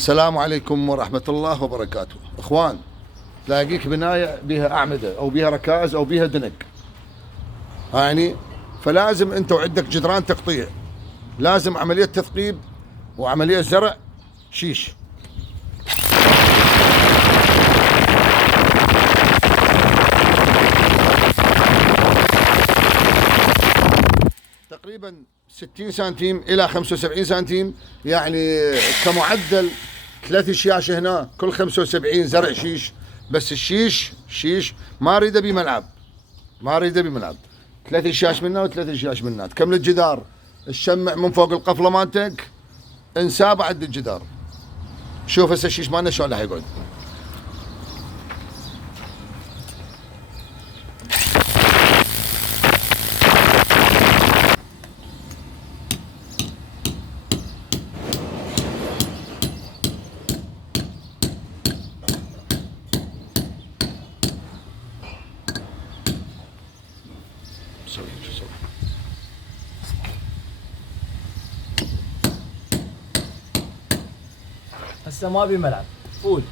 السلام عليكم ورحمة الله وبركاته. اخوان، تلاقيك بناية بيها اعمدة او بيها ركاز او بيها دنق، يعني فلازم انت وعندك جدران تقطيع، لازم عملية تثقيب وعملية زرع شيش. تقريبا 60 سنتيم الى 75 سنتيم، يعني كمعدل 3 شياش هنا كل 75 زرع شيش. بس الشيش ما اريده بملعب، ما اريده بملعب، 3 شياش منا و3 شياش منا. تكمل الجدار، الشمع من فوق القفله مالتك انساه بعد الجدار. شوف هسه الشيش مالنا شلون راح يقعد. هسه ما ابي ملعب، فول.